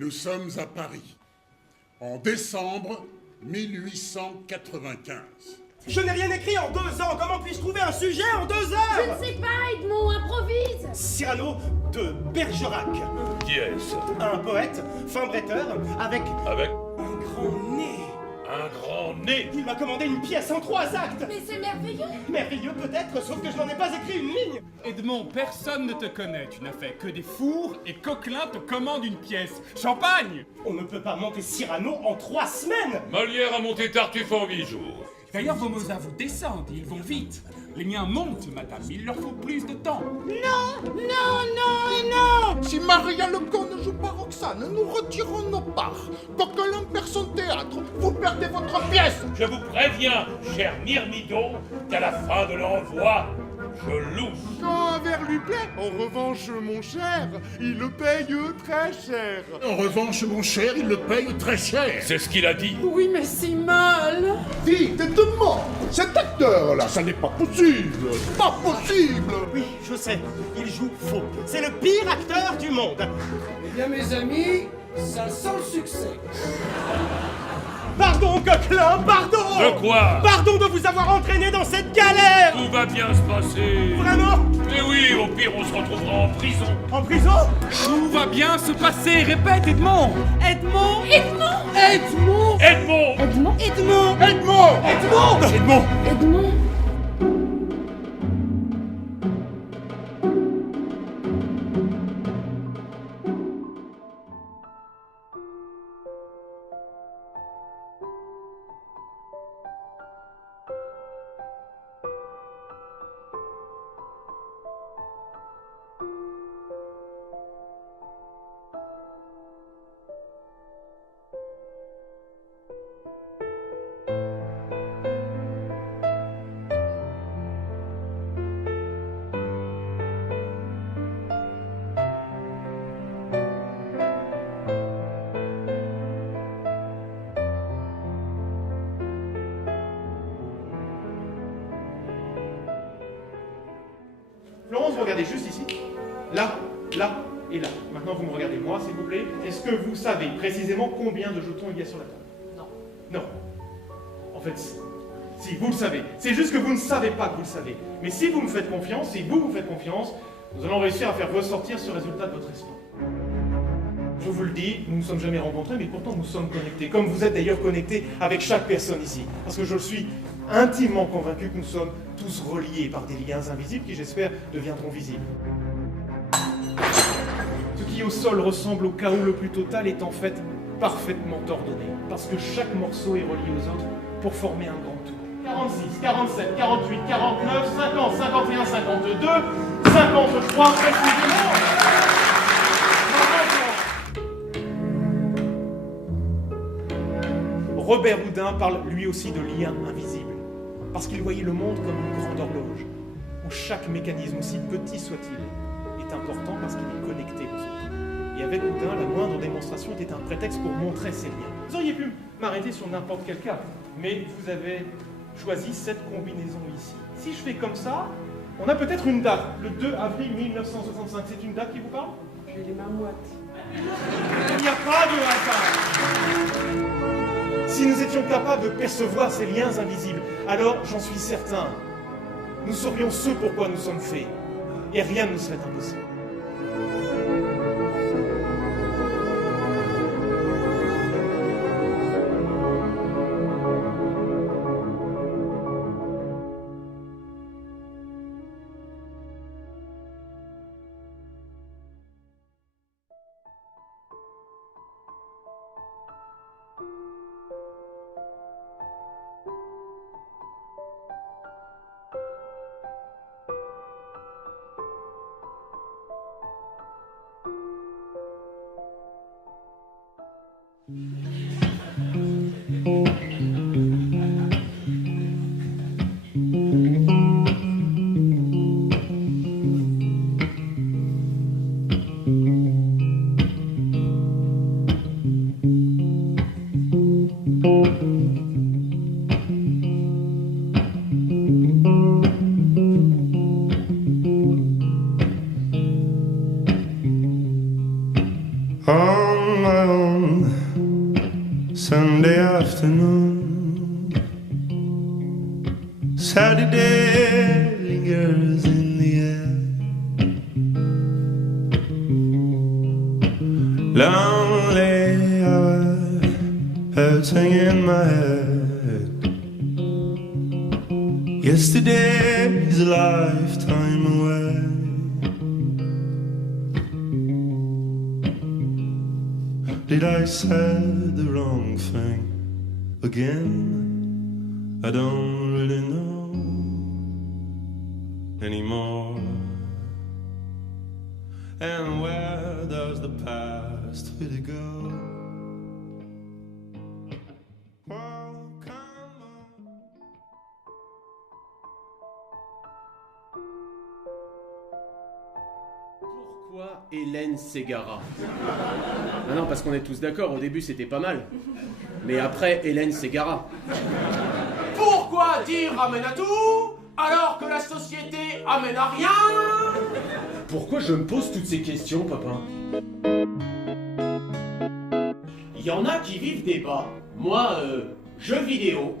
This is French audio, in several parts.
Nous sommes à Paris, en décembre 1895. Je n'ai rien écrit en 2 ans. Comment puis-je trouver un sujet en 2 heures? Je ne sais pas, Edmond, improvise. Cyrano de Bergerac. Qui est-ce? Un poète, fin bretteur, avec Avec un grand nez. un grand nez. Il m'a commandé une pièce en 3 actes. Mais c'est merveilleux. Merveilleux peut-être, sauf que je n'en ai pas écrit une ligne. Edmond, personne ne te connaît. Tu n'as fait que des fours et Coquelin te commande une pièce. Champagne! On ne peut pas monter Cyrano en 3 semaines. Molière a monté Tartuffe en 8 jours. D'ailleurs, vos Mozart descendent, ils vont vite. Les miens montent, madame, il leur faut plus de temps. Non, non, non et non. Si Maria Legault ne joue pas Roxane, nous retirons nos parts. Coquelin perd son théâtre, vous perdez votre pièce. Je vous préviens, cher Myrmidon, qu'à la fin de l'envoi, je louche. Quand un verre lui plaît, en revanche, mon cher, il le paye très cher. En revanche, mon cher, il le paye très cher. C'est ce qu'il a dit. Oui, mais si mal. Dites, dites-moi, cet acteur-là, ça n'est pas possible. Pas possible. Oui, je sais, il joue faux. C'est le pire acteur du monde. Eh bien, mes amis, ça sent le succès. Pardon, Coquelin, pardon. De quoi? Pardon de vous avoir entraîné dans cette galère. Tout va bien se passer. Vraiment? Mais oui, au pire, on se retrouvera en prison. En prison? Tout va bien se passer, répète, Edmond! Edmond, Edmond, Edmond! Edmond! Edmond, Edmond! Edmond. Edmond! Edmond. Florence, vous regardez juste ici. Là, là et là. Maintenant, vous me regardez moi, s'il vous plaît. Est-ce que vous savez précisément combien de jetons il y a sur la table? Non. Non. En fait, si, vous le savez. C'est juste que vous ne savez pas que vous le savez. Mais si vous me faites confiance, si vous faites confiance, nous allons réussir à faire ressortir ce résultat de votre esprit. Je vous le dis, nous ne nous sommes jamais rencontrés, mais pourtant nous sommes connectés. Comme vous êtes d'ailleurs connectés avec chaque personne ici. Parce que je suis intimement convaincu que nous sommes tous reliés par des liens invisibles qui, j'espère, deviendront visibles. Ce qui au sol ressemble au chaos le plus total est en fait parfaitement ordonné. Parce que chaque morceau est relié aux autres pour former un grand tout. 46, 47, 48, 49, 50, 51, 52, 53 précisément. Robert Houdin parle lui aussi de liens invisibles, parce qu'il voyait le monde comme une grande horloge, où chaque mécanisme, aussi petit soit-il, est important parce qu'il est connecté aux autres. Et avec Houdin, la moindre démonstration était un prétexte pour montrer ces liens. Vous auriez pu m'arrêter sur n'importe quel cas, mais vous avez choisi cette combinaison ici. Si je fais comme ça, on a peut-être une date, le 2 avril 1965. C'est une date qui vous parle? J'ai les mains moites. Il n'y a pas de hasard. Si nous étions capables de percevoir ces liens invisibles, alors, j'en suis certain, nous saurions ce pourquoi nous sommes faits, et rien ne nous serait impossible. Oh, Sunday afternoon, Saturday lingers in the air. Lonely hour hurting in my head. Yesterday's a lifetime away. Did I say the wrong thing again? I don't really know anymore. And where does the past really go? Oh, come on. Pourquoi Hélène s'égara? Ah non, parce qu'on est tous d'accord, au début c'était pas mal. Mais après, Hélène s'égara. Pourquoi dire amène à tout alors que la société amène à rien? Pourquoi je me pose toutes ces questions, papa? Il y en a qui vivent des bas. Moi, jeux vidéo.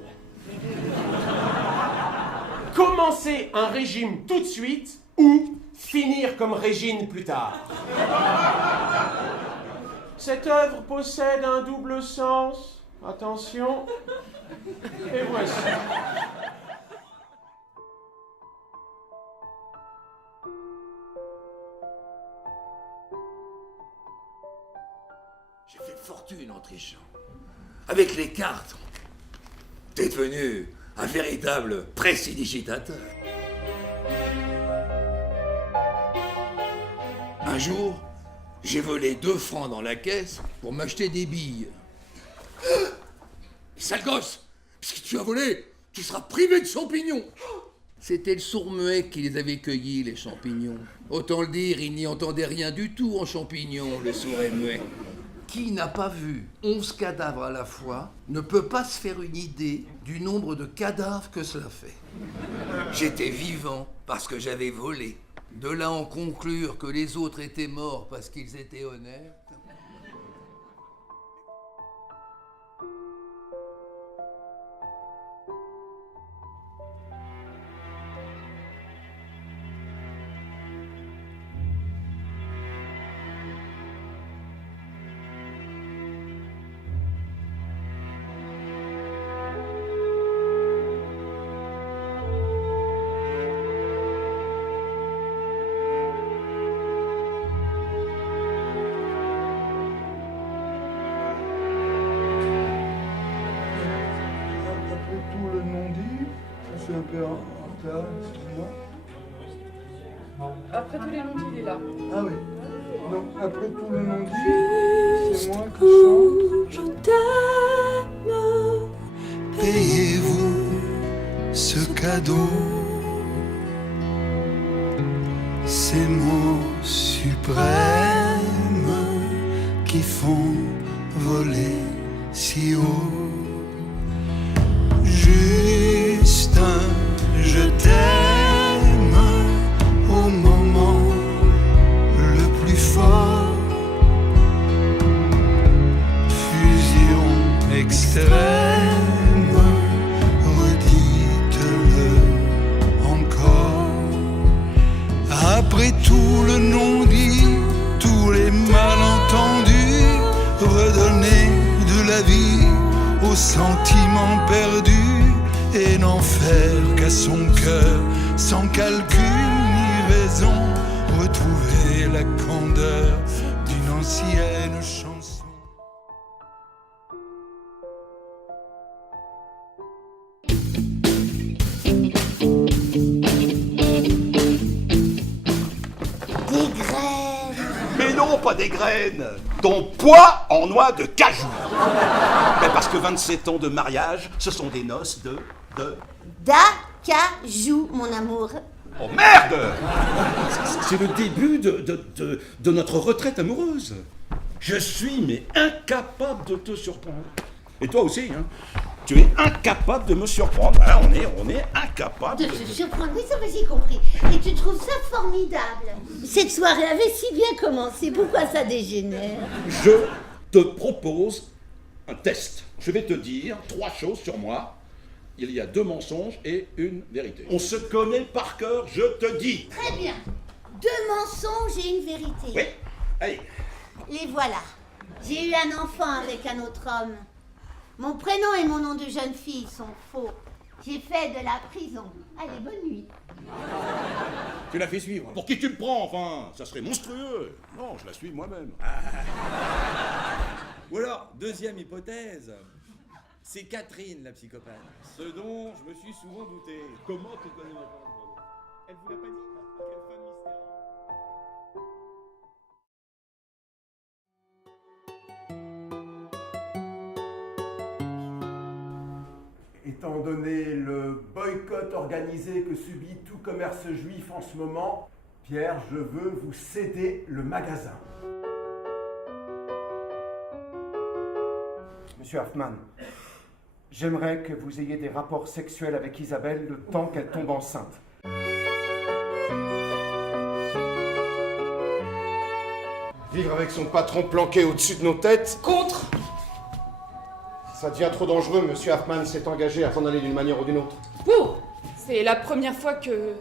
Commencer un régime tout de suite ou finir comme Régine plus tard. Cette œuvre possède un double sens. Attention. Et voici. J'ai fait fortune en trichant. Avec les cartes, t'es devenu un véritable prestidigitateur. Un jour, j'ai volé 2 francs dans la caisse pour m'acheter des billes. Sale gosse! Si tu as volé, tu seras privé de champignons! C'était le sourd-muet qui les avait cueillis, les champignons. Autant le dire, il n'y entendait rien du tout en champignons, le sourd et muet. Qui n'a pas vu 11 cadavres à la fois ne peut pas se faire une idée du nombre de cadavres que cela fait. J'étais vivant parce que j'avais volé. De là en conclure que les autres étaient morts parce qu'ils étaient honnêtes. Un peu en retard, excuse-moi. Après tous les non-dits, il est là. Ah oui. Donc, après tout le non-dit, c'est moi qui chante. Je t'aime. Payez-vous ce cadeau, ces mots suprêmes qui font voler si haut. Juste un je t'aime au moment le plus fort. Fusion extrême, redites-le encore. Après tout le non-dit, tous les malentendus, redonnez de la vie aux sentiments perdus et n'en faire qu'à son cœur, sans calcul ni raison, retrouver la candeur d'une ancienne chanson. Des graines. Mais non, pas des graines. Ton poids en noix de cajou. Mais parce que 27 ans de mariage, ce sont des noces de... D'acajou, mon amour. Oh merde! C'est le début de notre retraite amoureuse. Je suis mais incapable de te surprendre. Et toi aussi, hein. Tu es incapable de me surprendre. Hein, on est incapable De se surprendre, oui, ça va, j'ai compris. Et tu trouves ça formidable. Cette soirée avait si bien commencé, pourquoi ça dégénère? Je te propose un test. Je vais te dire 3 choses sur moi. Il y a 2 mensonges et une vérité. On se connaît par cœur, je te dis. Très bien. 2 mensonges et une vérité. Oui, allez. Les voilà. J'ai eu un enfant avec un autre homme. Mon prénom et mon nom de jeune fille sont faux. J'ai fait de la prison. Allez, bonne nuit. Tu l'as fait suivre. Pour qui tu me prends, enfin? Ça serait monstrueux. Non, je la suis moi-même. Ou alors, deuxième hypothèse, c'est Catherine la psychopathe. Ce dont je me suis souvent douté. Comment tu connais ma femme? Elle vous l'a pas dit? Quelle femme mystérieuse. Étant donné le boycott organisé que subit tout commerce juif en ce moment, Pierre, je veux vous céder le magasin. Monsieur Hoffman, j'aimerais que vous ayez des rapports sexuels avec Isabelle le temps qu'elle tombe enceinte. Vivre avec son patron planqué au-dessus de nos têtes. Contre. Ça devient trop dangereux, monsieur Hoffman s'est engagé à s'en aller d'une manière ou d'une autre. Pour. C'est la première fois que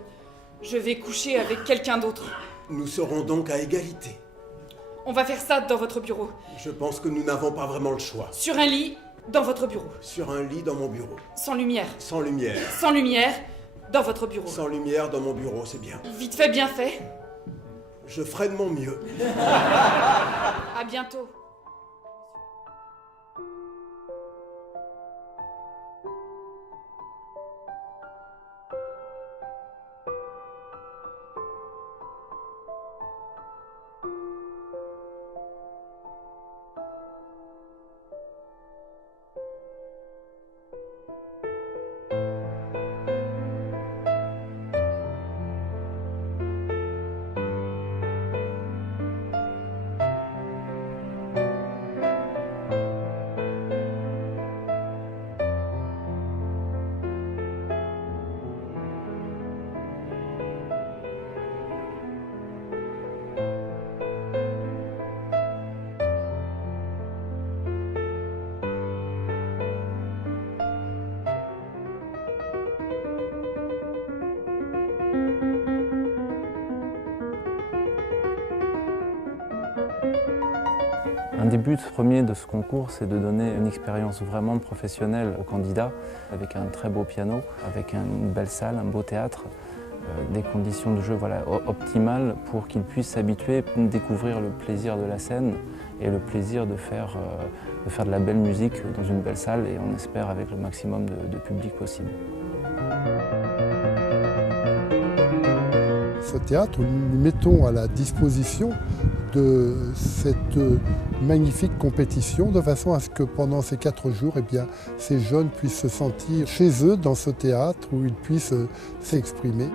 je vais coucher avec quelqu'un d'autre. Nous serons donc à égalité. On va faire ça dans votre bureau. Je pense que nous n'avons pas vraiment le choix. Sur un lit, dans votre bureau. Sur un lit dans mon bureau. Sans lumière. Sans lumière. Sans lumière, dans votre bureau. Sans lumière dans mon bureau, c'est bien. Vite fait, bien fait. Je ferai de mon mieux. À bientôt. Un des buts premiers de ce concours, c'est de donner une expérience vraiment professionnelle aux candidats, avec un très beau piano, avec une belle salle, un beau théâtre, des conditions de jeu optimales pour qu'ils puissent s'habituer, découvrir le plaisir de la scène et le plaisir de faire de la belle musique dans une belle salle, et on espère avec le maximum de public possible. Ce théâtre, nous mettons à la disposition de cette magnifique compétition de façon à ce que pendant ces 4 jours, eh bien, ces jeunes puissent se sentir chez eux dans ce théâtre où ils puissent s'exprimer.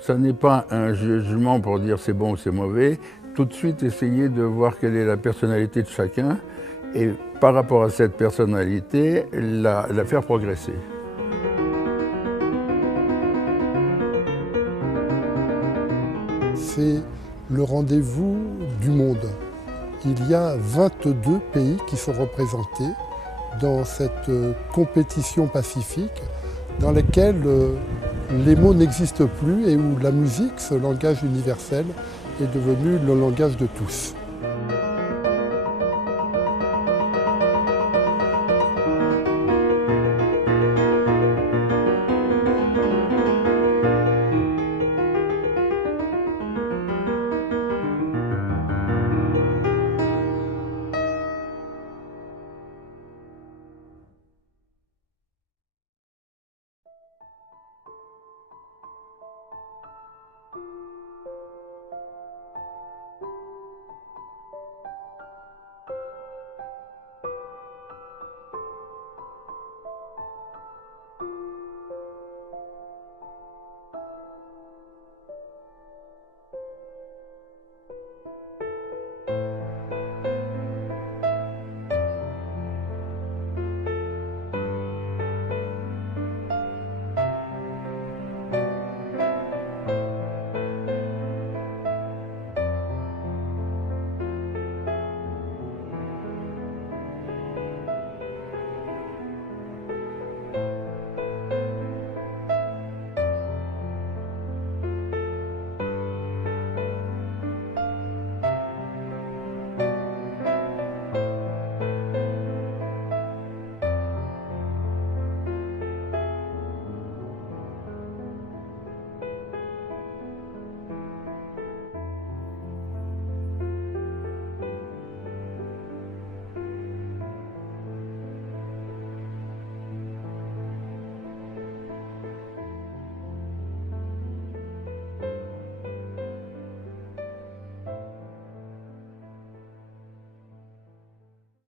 Ça n'est pas un jugement pour dire c'est bon ou c'est mauvais. Tout de suite, essayer de voir quelle est la personnalité de chacun et par rapport à cette personnalité, la faire progresser. C'est le rendez-vous du monde. Il y a 22 pays qui sont représentés dans cette compétition pacifique dans laquelle les mots n'existent plus et où la musique, ce langage universel, est devenu le langage de tous.